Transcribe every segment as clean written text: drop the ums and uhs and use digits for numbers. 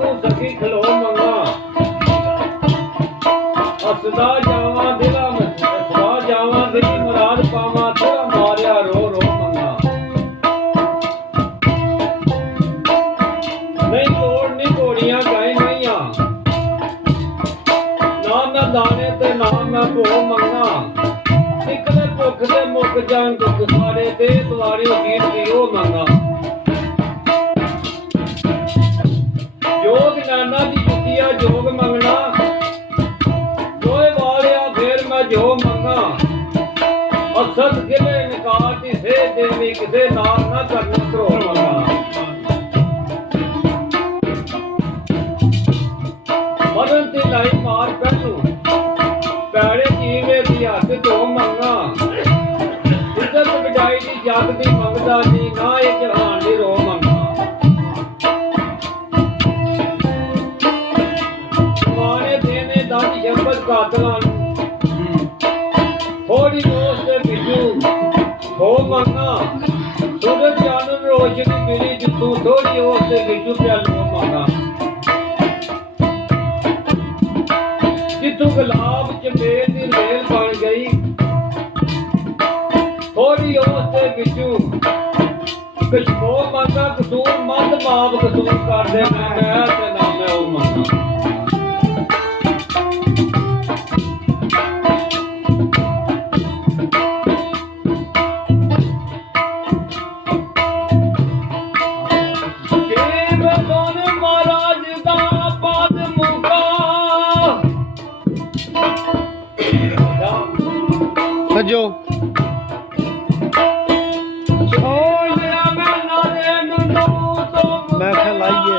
तू सखी खलो मंगा असदा जावा दिला असदा जावा दिल मुराद पावा तेरा मारिया रो रो मंगा नहीं तोड़ नहीं घोड़ियां गाय नहीं ना मैं दाने ते ना मैं भो मंगा निकले भुख दे मुक जान दुख सारे दे दुआरी कीट की ओ मंगा जोग नाना दी जुतिया जोग मंगना जोए वालिया फिर मैं जो मंगा असद गिले निकाल दी से देवी किसे नाल ना करने करो मंगा मदन ती लाई मार पहलू पैड़े जीवे दी हथ तो मंगा इज्जत बजाई दी जग दी मंगदा नी ना ये जहान दी रो मंगा मारे देने दस शब्द कातलां थोड़ी दोस्त दे बिजू हो मंगा सूरज चानन रोशनी मिली जितू थोड़ी होश दे बिजू प्यालो मंगा जितू गुलाब चमेल दी रेल बन गई थोड़ी होश दे बिजू कशमो मंगा कसूर मंद माप कसूर कर दे मैं ते ना मैं ओ मंगा सजो मैं खलाइए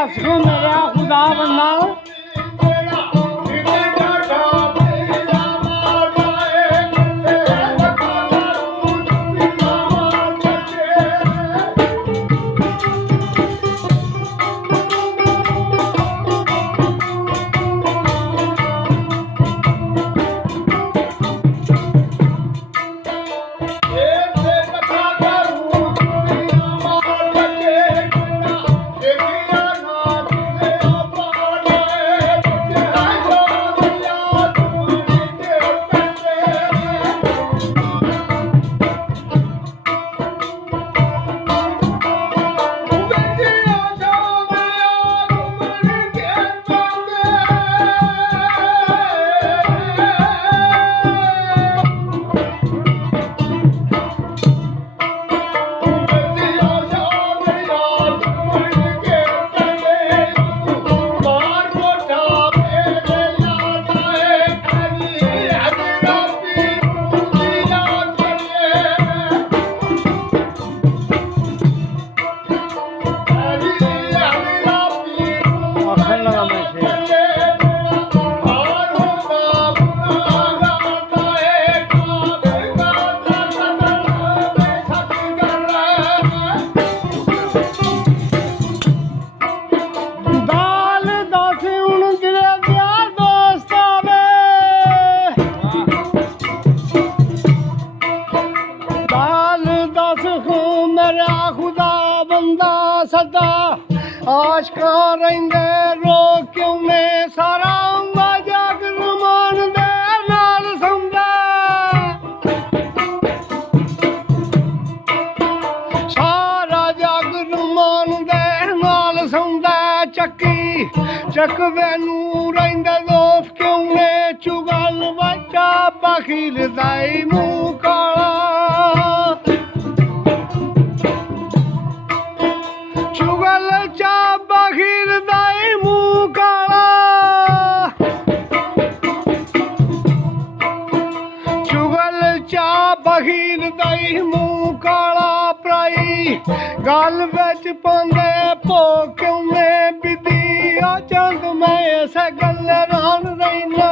दस मेरा खुदा बंदा सदा आशका रहिंदे रो क्यों ने सारा मजाक रमान दे नाल सौंदा सारा जग रमान दे नाल सौंदा चक्की चकवे नू रहिंदे दोस्त क्यों ने चुगल बच्चा बखील दाई मुंह काला बखीर दाई मुंह काला चुगल चा बखीर दाई मुंह काला प्राई गल बिच पांदे भो क्यों ने बिधी आ चंद मैं ऐसे गल रान रहना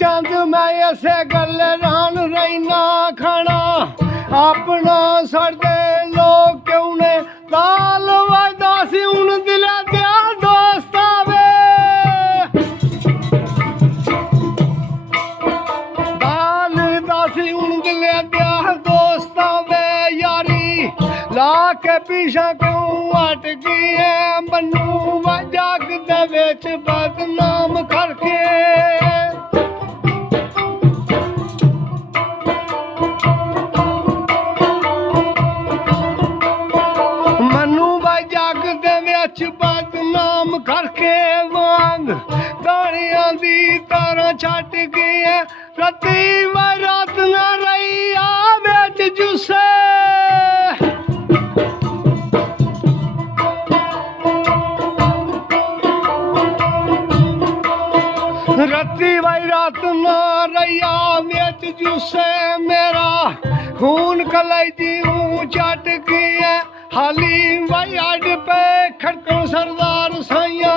चंद मैं ऐसे गल रान रहना खाना अपना सड़दे लोग क्यों ने दाल वजदा सी हूं दिला दिया दोस्त आवे दाल दासी हूं दिला दिया दोस्त आवे यारी ला के पीछा क्यों हट गई है मनु जग दे विच बदनाम करके बदनाम करके वांग गाड़ियां दी तरह छट गई रती व रात न रही आ बिच जुसे रती व रात न रही आ बिच जुसे मेरा खून कलेजी चट गई हाली भाई अड पे खड़कन सरदार साइया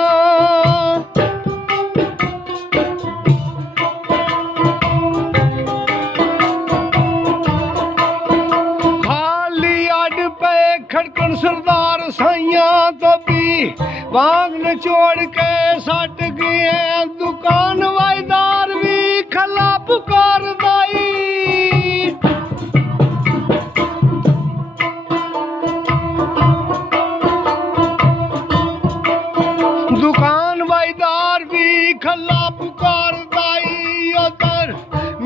हाली अड पे खड़कन सरदार साइया तो भी वांग निचोड़ के सट गए दुकान वाईदार भी खला पुकार दाई दुकान वाईदार भी खला पुकार दाई उधर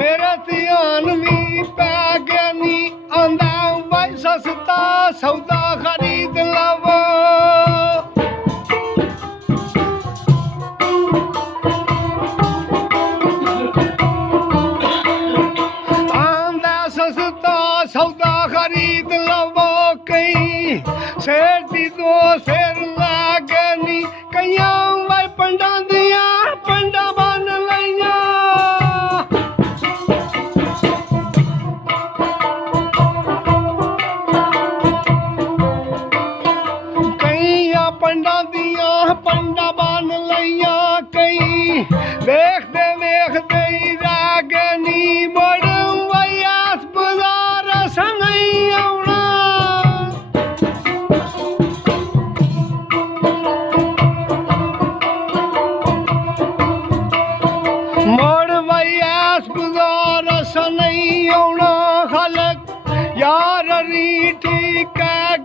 मेरे ध्यान भी पै गया नी आंदा भाई सस्ता सौदा खरीद लव आंदा सस्ता सौदा खरीद लव कई शेर दी दो शेर लागे नी कईयां वाई पंडा दिया पंडा बन लईया गुजारस नहीं आना खलक यार री ठीक है